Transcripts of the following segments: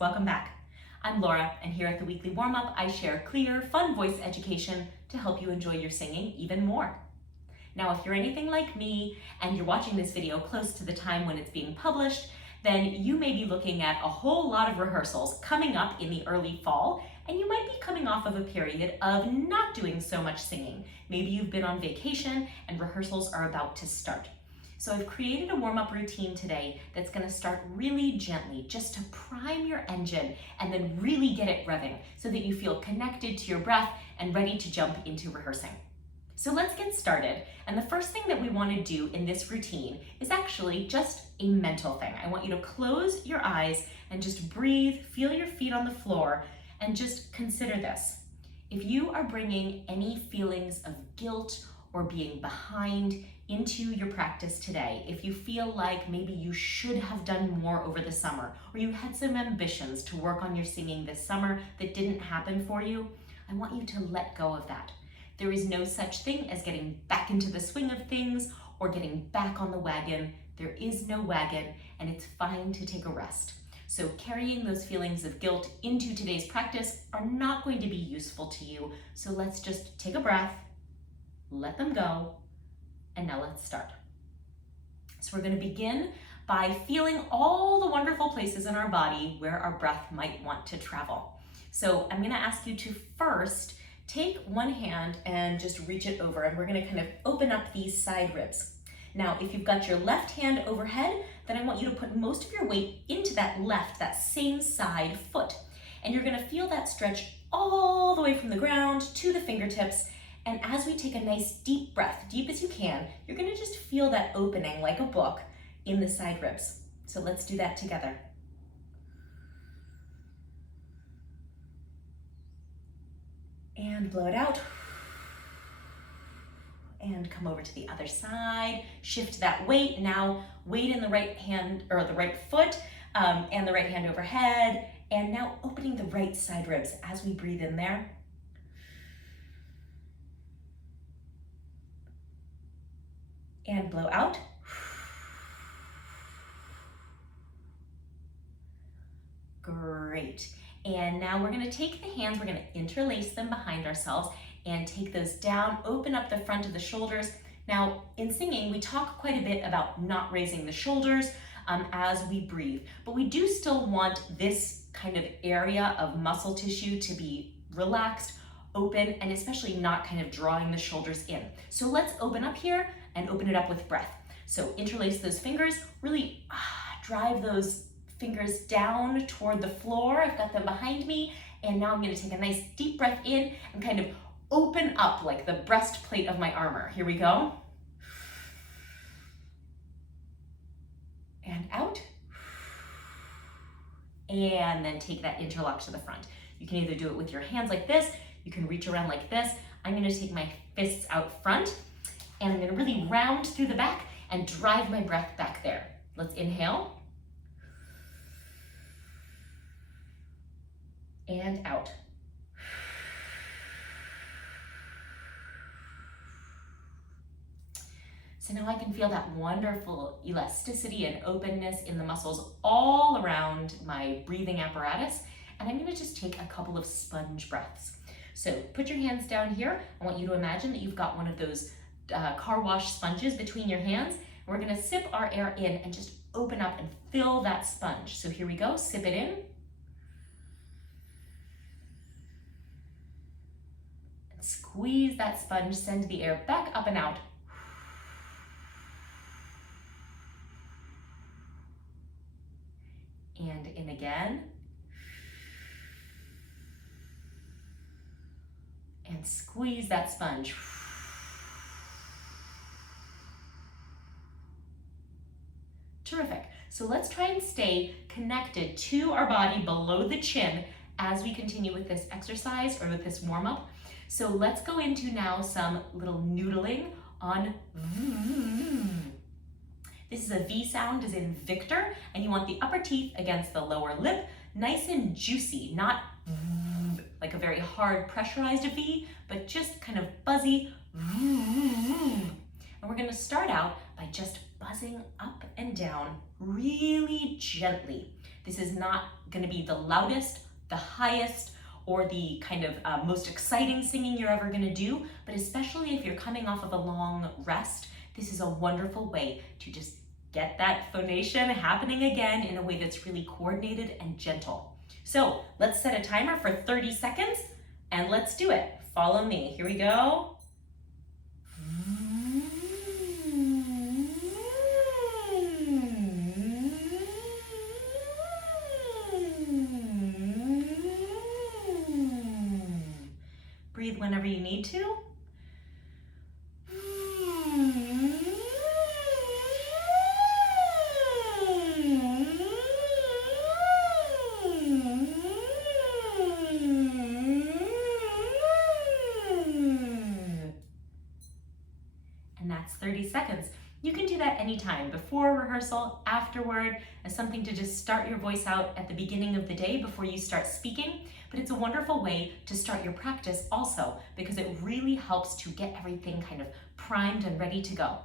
welcome back. I'm Laura, and here at the Weekly Warm-Up, I share clear, fun voice education to help you enjoy your singing even more. Now, if you're anything like me and you're watching this video close to the time when it's being published, then you may be looking at a whole lot of rehearsals coming up in the early fall, and you might be coming off of a period of not doing so much singing. Maybe you've been on vacation and rehearsals are about to start. So I've created a warm-up routine today that's going to start really gently, just to prime your engine and then really get it revving so that you feel connected to your breath and ready to jump into rehearsing. So let's get started. And the first thing that we want to do in this routine is actually just a mental thing. I want you to close your eyes and just breathe, feel your feet on the floor, and just consider this. If you are bringing any feelings of guilt or being behind into your practice today, if you feel like maybe you should have done more over the summer, or you had some ambitions to work on your singing this summer that didn't happen for you, I want you to let go of that. There is no such thing as getting back into the swing of things or getting back on the wagon. There is no wagon, and it's fine to take a rest. So carrying those feelings of guilt into today's practice are not going to be useful to you. So let's just take a breath, let them go, and now let's start. So we're going to begin by feeling all the wonderful places in our body where our breath might want to travel. So I'm going to ask you to first take one hand and just reach it over, and we're going to kind of open up these side ribs. Now, if you've got your left hand overhead, then I want you to put most of your weight into that same side foot. And you're going to feel that stretch all the way from the ground to the fingertips. And as we take a nice deep breath, deep as you can, you're going to just feel that opening like a book in the side ribs. So let's do that together. And blow it out. And come over to the other side. Shift that weight. Now weight in the right hand, or the right foot, and the right hand overhead. And now opening the right side ribs as we breathe in there. And blow out. Great. And now we're going to take the hands, we're going to interlace them behind ourselves and take those down, open up the front of the shoulders. Now, in singing, we talk quite a bit about not raising the shoulders as we breathe, but we do still want this kind of area of muscle tissue to be relaxed, open, and especially not kind of drawing the shoulders in. So let's open up here and open it up with breath. So interlace those fingers, really drive those fingers down toward the floor. I've got them behind me, and now I'm going to take a nice deep breath in and kind of open up like the breastplate of my armor. Here we go. And out. And then take that interlock to the front. You can either do it with your hands like this, you can reach around like this. I'm going to take my fists out front, and I'm going to really round through the back and drive my breath back there. Let's inhale. And out. So now I can feel that wonderful elasticity and openness in the muscles all around my breathing apparatus. And I'm going to just take a couple of sponge breaths. So put your hands down here. I want you to imagine that you've got one of those car wash sponges between your hands. We're going to sip our air in and just open up and fill that sponge. So here we go. Sip it in. And squeeze that sponge. Send the air back up and out. And in again. And squeeze that sponge. Terrific. So let's try and stay connected to our body below the chin as we continue with this exercise or with this warm-up. So let's go into now some little noodling on V. This is a V sound, as in Victor, and you want the upper teeth against the lower lip, nice and juicy, not like a very hard pressurized V, but just kind of buzzy. And we're going to start out by just buzzing up and down really gently. This is not going to be the loudest, the highest, or the kind of most exciting singing you're ever going to do, but especially if you're coming off of a long rest, this is a wonderful way to just get that phonation happening again in a way that's really coordinated and gentle. So let's set a timer for 30 seconds and let's do it. Follow me. Here we go. Breathe whenever you need to. And that's 30 seconds. You can do that anytime, before rehearsal, afterward, as something to just start your voice out at the beginning of the day before you start speaking. But it's a wonderful way to start your practice also, because it really helps to get everything kind of primed and ready to go.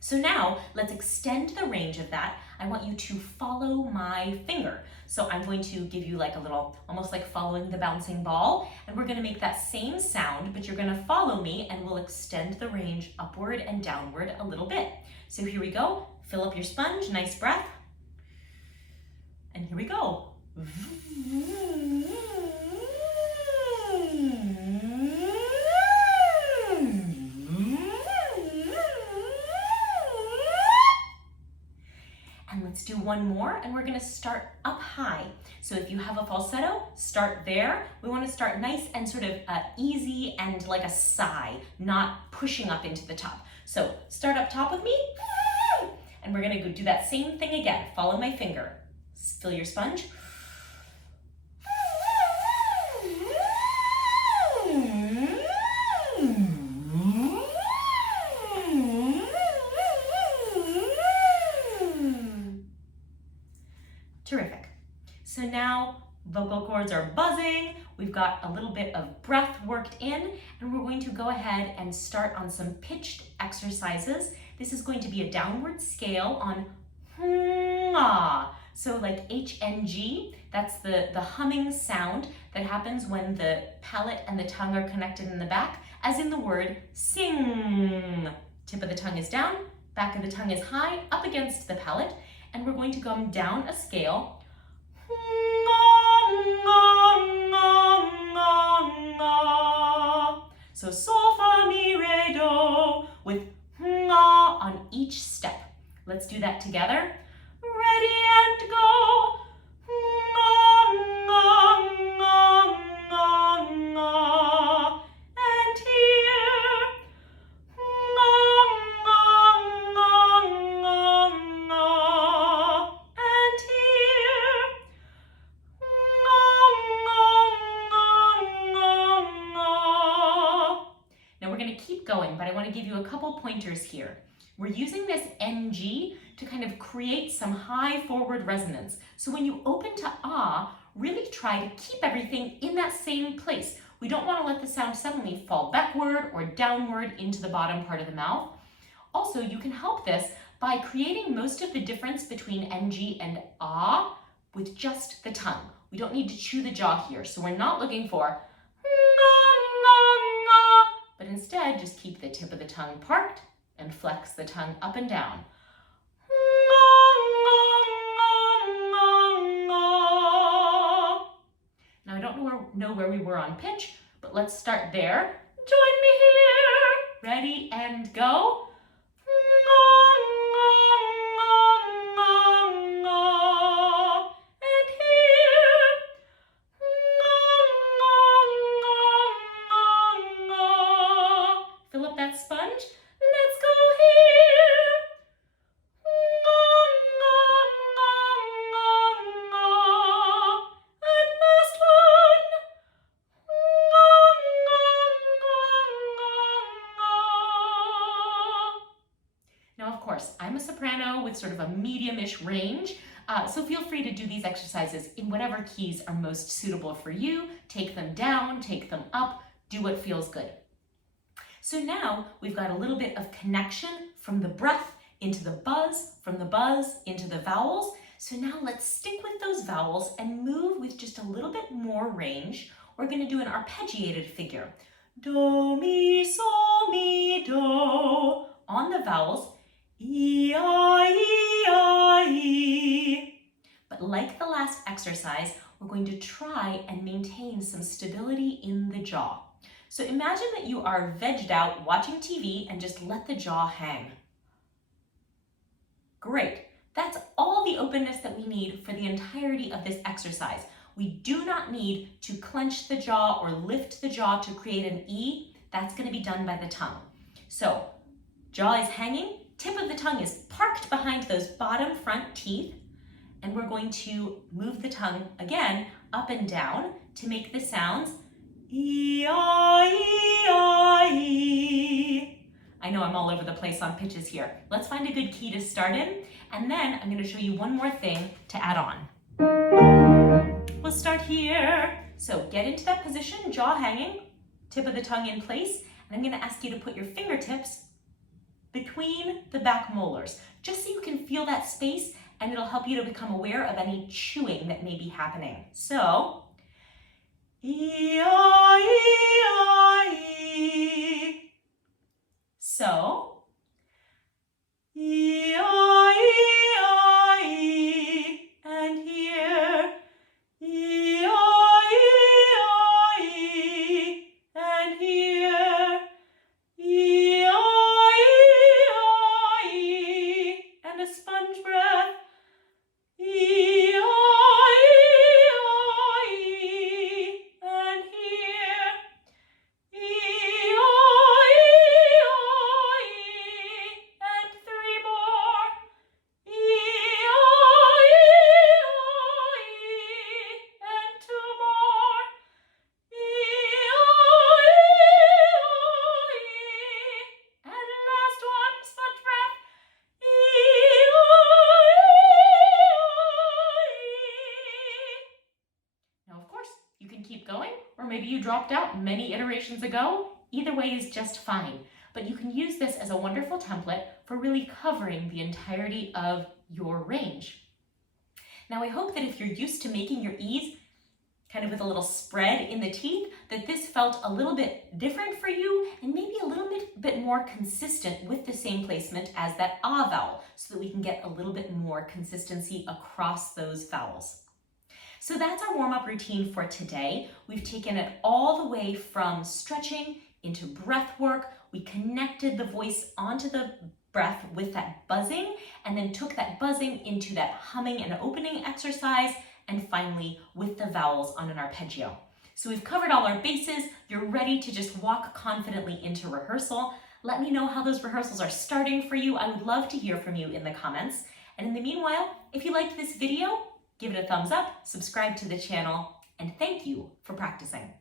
So now let's extend the range of that. I want you to follow my finger. So I'm going to give you like a little, almost like following the bouncing ball, and we're gonna make that same sound, but you're gonna follow me and we'll extend the range upward and downward a little bit. So here we go. Fill up your sponge, nice breath. And here we go. And let's do one more, and we're gonna start up high. So if you have a falsetto, start there. We wanna start nice and sort of easy and like a sigh, not pushing up into the top. So start up top with me, and we're gonna go do that same thing again. Follow my finger. Fill your sponge. Terrific. So now vocal cords are buzzing, we've got a little bit of breath worked in, and we're going to go ahead and start on some pitched exercises. This is going to be a downward scale on Hng-Ah. So like H-N-G, that's the humming sound that happens when the palate and the tongue are connected in the back, as in the word sing. Tip of the tongue is down, back of the tongue is high, up against the palate, and we're going to come down a scale. So sol, fa, mi, re, do, with Hng-Ah on each step. Let's do that together. Ready and go. And here. And here. Now we're going to keep going, but I want to give you a couple pointers here. We're using this NG to kind of create some high forward resonance. So when you open to ah, really try to keep everything in that same place. We don't want to let the sound suddenly fall backward or downward into the bottom part of the mouth. Also, you can help this by creating most of the difference between NG and ah with just the tongue. We don't need to chew the jaw here, so we're not looking for but instead just keep the tip of the tongue parked and flex the tongue up and down. Now I don't know where we were on pitch, but let's start there. Join me here. Ready and go. And here. Fill up that sponge. Let's go here. And last one. Now, of course, I'm a soprano with sort of a medium-ish range, so feel free to do these exercises in whatever keys are most suitable for you. Take them down, take them up, do what feels good. So now we've got a little bit of connection from the breath into the buzz, from the buzz into the vowels. So now let's stick with those vowels and move with just a little bit more range. We're going to do an arpeggiated figure. Do, mi, sol, mi, do. On the vowels, e, I, e, I, e. But like the last exercise, we're going to try and maintain some stability in the jaw. So imagine that you are vegged out watching TV and just let the jaw hang. Great. That's all the openness that we need for the entirety of this exercise. We do not need to clench the jaw or lift the jaw to create an E. That's going to be done by the tongue. So, jaw is hanging, tip of the tongue is parked behind those bottom front teeth, and we're going to move the tongue again up and down to make the sounds E-I-E-I-E. I know I'm all over the place on pitches here. Let's find a good key to start in, and then I'm going to show you one more thing to add on. We'll start here. So get into that position, jaw hanging, tip of the tongue in place, and I'm going to ask you to put your fingertips between the back molars, just so you can feel that space, and it'll help you to become aware of any chewing that may be happening. So, E-I-E-I-E. So, E-I-E-I-E. And here, E-I-E-I-E. And here, E-I-E-I-E. And a sponge breath. E-I-E-I-E. And here, E-I-E-I-E. And three more. E-I-E-I-E. And two more. E-I-E-I-E. And last one, sponge breath. Now, of course, you can keep going, or maybe you dropped out many iterations ago. Either way is just fine, but you can use this as a wonderful template for really covering the entirety of your range. Now, I hope that if you're used to making your E's kind of with a little spread in the teeth, that this felt a little bit different for you and maybe a little bit more consistent with the same placement as that ah vowel, so that we can get a little bit more consistency across those vowels. So that's our warm-up routine for today. We've taken it all the way from stretching into breath work. We connected the voice onto the breath with that buzzing, and then took that buzzing into that humming and opening exercise, and finally with the vowels on an arpeggio. So we've covered all our bases. You're ready to just walk confidently into rehearsal. Let me know how those rehearsals are starting for you. I would love to hear from you in the comments. And in the meanwhile, if you liked this video, give it a thumbs up, subscribe to the channel, and thank you for practicing.